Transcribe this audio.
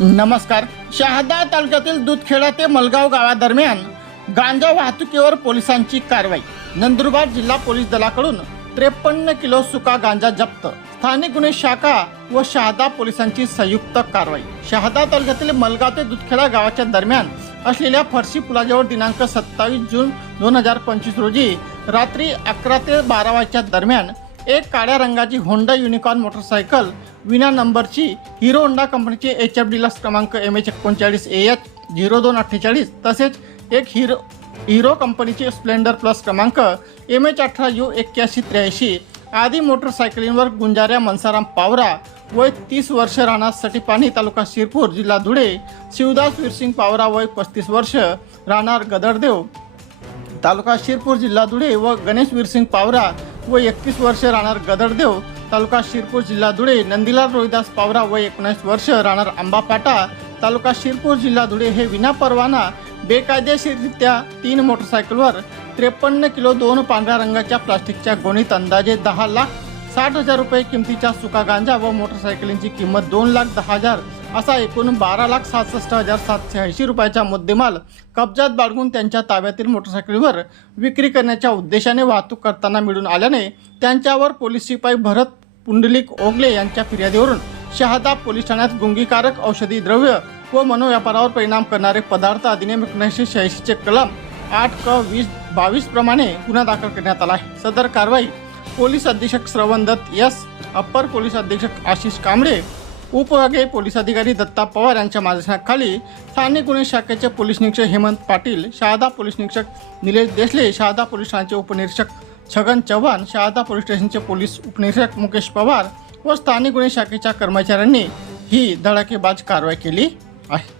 नमस्कार. शहादा तालुक्यातील दूधखेडा ते मलगाव गावादरम्यान गांजा वाहतुकीवर पोलिसांची कारवाई. नंदुरबार जिल्हा पोलीस दलाकडून त्रेपन्न किलो सुका गांजा जप्त. स्थानिक गुन्हे शाखा व शहादा पोलिसांची संयुक्त कारवाई. शहादा तालुक्यातील मलगाव ते दूधखेडा गावाच्या दरम्यान असलेल्या फरशी पुलाजवळ दिनांक सत्तावीस जून दोन हजार पंचवीस रोजी रात्री अकरा ते बारा वाजच्या दरम्यान एक काळ्या रंगाची होंडा युनिकॉर्न मोटरसायकल विना नंबरची हिरो होंडा कंपनीची एच एफ डिलक्स क्रमांक एम एच एकोणचाळीस ए एच झिरो दोन अठ्ठेचाळीस तसेच एक हिरो हिरो कंपनीची स्प्लेंडर प्लस क्रमांक एम एच अठरा यू एक्क्याऐंशी त्र्याऐंशी. आदी मोटरसायकलींवर गुंजाऱ्या मनसाराम पावरा वय तीस वर्ष राहणार सटीपाणी तालुका शिरपूर जिल्हा धुळे. शिवदास वीरसिंग पावरा वय पस्तीस वर्ष राहणार गदरदेव. तालुका शिरपूर जिल्हा धुळे व गणेश वीरसिंग पावरा व एकतीस वर्ष राहणार गदरदेव तालुका शिरपूर जिल्हा धुळे नंदीलाल रोहिदास पावरा व एकोणीस वर्ष राहणार आंबापाटा तालुका शिरपूर जिल्हा धुळे हे विनापरवाना बेकायदेशीररित्या तीन मोटरसायकलवर त्रेपन्न किलो दोन पांढऱ्या रंगाच्या प्लास्टिकच्या गोणीत अंदाजे दहा लाख साठ हजार रुपये किमतीच्या सुका गांजा व मोटरसायकलींची किंमत दोन लाख दहा हजार असा एकूण बारा लाख सहासष्ट हजार सातशे ऐंशी रुपयाचा मुद्देमाल कब्जात बाळगून त्यांच्या ताब्यातील मोटरसायकलीवर विक्री करण्याच्या उद्देशाने वाहतूक करताना मिळून आल्याने त्यांच्यावर पोलीस शिपाई भरत पुंडलिक ओगले यांच्या फिर्यादीवरून शहादा पोलीस ठाण्यात गुंगीकारक औषधी द्रव्य व मनोव्यापारावर परिणाम करणारे पदार्थ अधिनियम एकोणीसशे शहाऐंशीचे कलम आठ क वीस बावीस प्रमाणे गुन्हा दाखल करण्यात आला आहे. सदर कारवाई पोलीस अधीक्षक श्रवण दत्त यस अप्पर पोलीस अधीक्षक आशिष कांबळे उपविभागीय पोलीस अधिकारी दत्ता पवार यांच्या मार्गदर्शनाखाली स्थानिक गुन्हे शाखेचे पोलीस निरीक्षक हेमंत पाटील शहादा पोलीस निरीक्षक निलेश देसले शहादा पोलीस ठाण्याचे उपनिरीक्षक छगन चव्हाण शहादा पोलीस स्टेशनचे पोलीस उपनिरीक्षक मुकेश पवार व स्थानिक गुन्हे शाखेच्या कर्मचाऱ्यांनी ही धडाकेबाज कारवाई केली आहे.